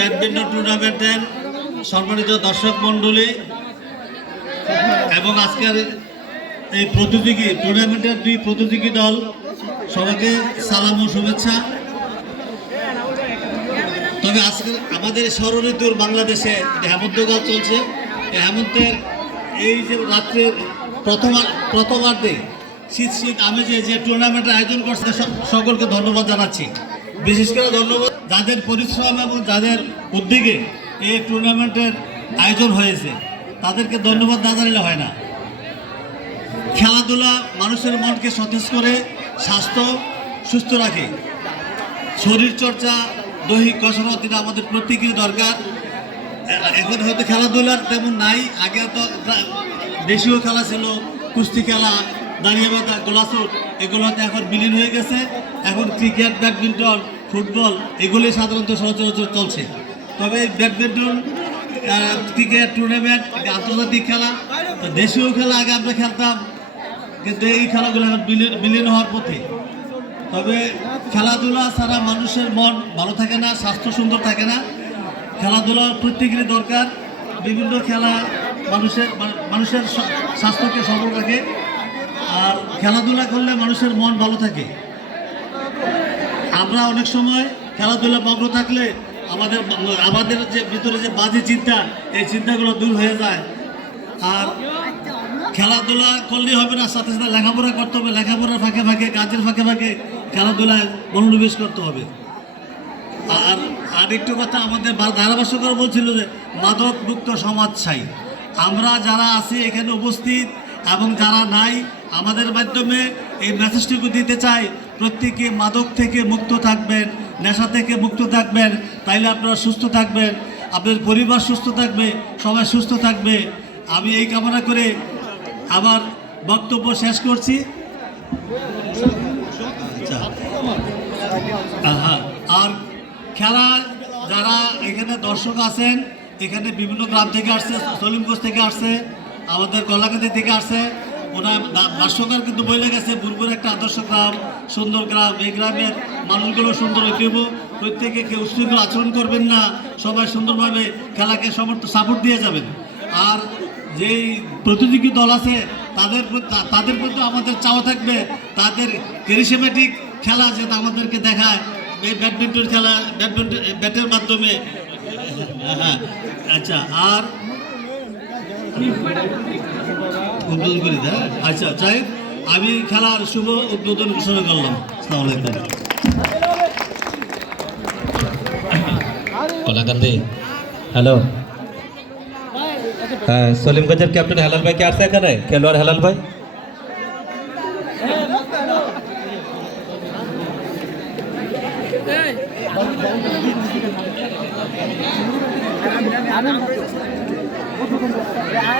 Badminton টুর্নামেন্টের সম্মানিত দর্শক মণ্ডলী এবং আজকের এই টুর্নামেন্টের দুই প্রতিযোগী দল সবাইকে সালাম ও শুভেচ্ছা। তবে আজকে আমাদের ষড়ঋতুর বাংলাদেশে হেমন্তকাল চলছে। হেমন্তের এই যে রাত্রের প্রথমার্ধে শীত আমেজে যে টুর্নামেন্টের আয়োজন করছে সকলকে ধন্যবাদ জানাচ্ছি। বিশেষ করে ধন্যবাদ যাদের পরিশ্রম এবং যাদের উদ্যোগে এই টুর্নামেন্টের আয়োজন হয়েছে, তাদেরকে ধন্যবাদ না জানালে হয় না। খেলাধুলা মানুষের মনকে সতেজ করে, স্বাস্থ্য সুস্থ রাখে। শরীরচর্চা, দৈহিক কসরত এটা আমাদের প্রত্যেকেরই দরকার। এখন হয়তো খেলাধুলার তেমন নাই, আগে তো দেশীয় খেলা ছিল, কুস্তি খেলা, দাঁড়িয়ে বাঁধা, গোলাচুট, এগুলোতে এখন বিলীন হয়ে গেছে। এখন ক্রিকেট, ব্যাডমিন্টন, ফুটবল এগুলি সাধারণত সচরাচর চলছে। তবে ব্যাডমিন্টন, ক্রিকেট টুর্নামেন্ট আন্তর্জাতিক খেলা, তো দেশীয় খেলা আগে আমরা খেলতাম, কিন্তু এই খেলাগুলো এখন বিলীন হওয়ার পথে। তবে খেলাধুলা ছাড়া মানুষের মন ভালো থাকে না, স্বাস্থ্য সুন্দর থাকে না। খেলাধুলা প্রত্যেকেরই দরকার। বিভিন্ন খেলা মানুষের স্বাস্থ্যকে সবল রাখে, আর খেলাধুলা করলে মানুষের মন ভালো থাকে। আমরা অনেক সময় খেলাধুলা মগ্ন থাকলে আমাদের যে ভিতরে যে বাজে চিন্তা, এই চিন্তাগুলো দূর হয়ে যায়। আর খেলাধুলা করলেই হবে না, সাথে সাথে লেখাপড়া করতে হবে। লেখাপড়ার ফাঁকে ফাঁকে, কাজের ফাঁকে ফাঁকে খেলাধুলায় মনোনিবেশ করতে হবে। আর একটু কথা, আমাদের ধারাভাষ্যকর বলছিল যে মাদক মুক্ত সমাজ চাই। আমরা যারা আছি এখানে উপস্থিত এবং যারা নাই, আমাদের মাধ্যমে এই মেসেজটুকু দিতে চাই, প্রত্যেকে মাদক থেকে মুক্ত থাকবেন, নেশা থেকে মুক্ত থাকবেন, তাইলে আপনারা সুস্থ থাকবেন, আপনাদের পরিবার সুস্থ থাকবে, সবাই সুস্থ থাকবে। আমি এই কামনা করে আমার বক্তব্য শেষ করছি। আর খেলা যারা এখানে দর্শক আছেন, এখানে বিভিন্ন গ্রাম থেকে আসছে, সলিমগঞ্জ থেকে আসছে, আমাদের কলাকান্দি থেকে আসছে। ওনার ভাষ্যকার কিন্তু বলে গেছে বুরবুর একটা আদর্শ গ্রাম, সুন্দর গ্রাম। এই গ্রামের মানুষগুলো সুন্দর ঐক্যব, প্রত্যেকে কেউ উশৃঙ্খল আচরণ করবেন না, সবাই সুন্দরভাবে খেলাকে সাপোর্ট দিয়ে যাবেন। আর যেই প্রতিযোগী দল আছে তাদের প্রতি আমাদের চাওয়া থাকবে, তাদের ক্যারিসমেটিক খেলা যেটা আমাদেরকে দেখায়, এই ব্যাডমিন্টন খেলা, ব্যাটের মাধ্যমে। হ্যাঁ, আচ্ছা, আর উদ্বোধন করি দেয়। আচ্ছা, যাই আমি খেলার শুভ উদ্বোধন ঘোষণা করলাম। আসসালামু আলাইকুম। কলাকান্দি, হ্যালো। হ্যাঁ, সলিমগঞ্জের ক্যাপ্টেন হেলাল ভাই কে আসছে এখানে? খেলোয়াড় হেলাল ভাই।